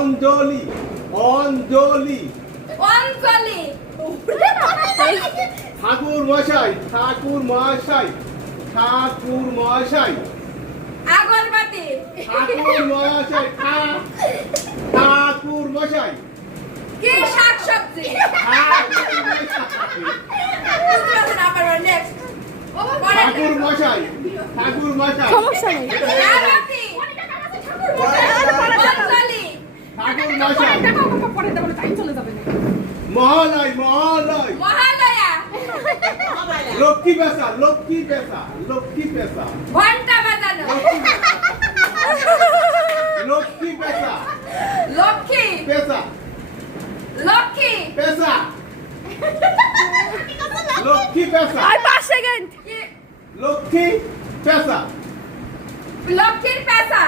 অঞ্জলি অঞ্জলি অঞ্জলি ঠাকুর মশাই ঠাকুর মশাই ঠাকুর মশাই আগরবাতি ঠাকুর মশাই ঠাকুর মশাই কি শাক সবজি ঠাকুর মশাই ঠাকুর মশাই সমস্যা নেই। আরতি অঞ্জলি ঠাকুর মশাই পরে দেবো, টাইম চলে যাবে না। মহালয় মহালয় মহালয়া লক্ষ্মী পেশা লক্ষ্মী পেশা লক্ষ্মী পেশা ঘন্টা বাজানো লক্ষ্মী পেশা লক্ষ্মী পেশা লক্ষ্মী পেশা লক্ষ্মী পেশা আর 5 সেকেন্ড। কি- লক্ষ্মী পেশা লক্ষ্মীর পেশা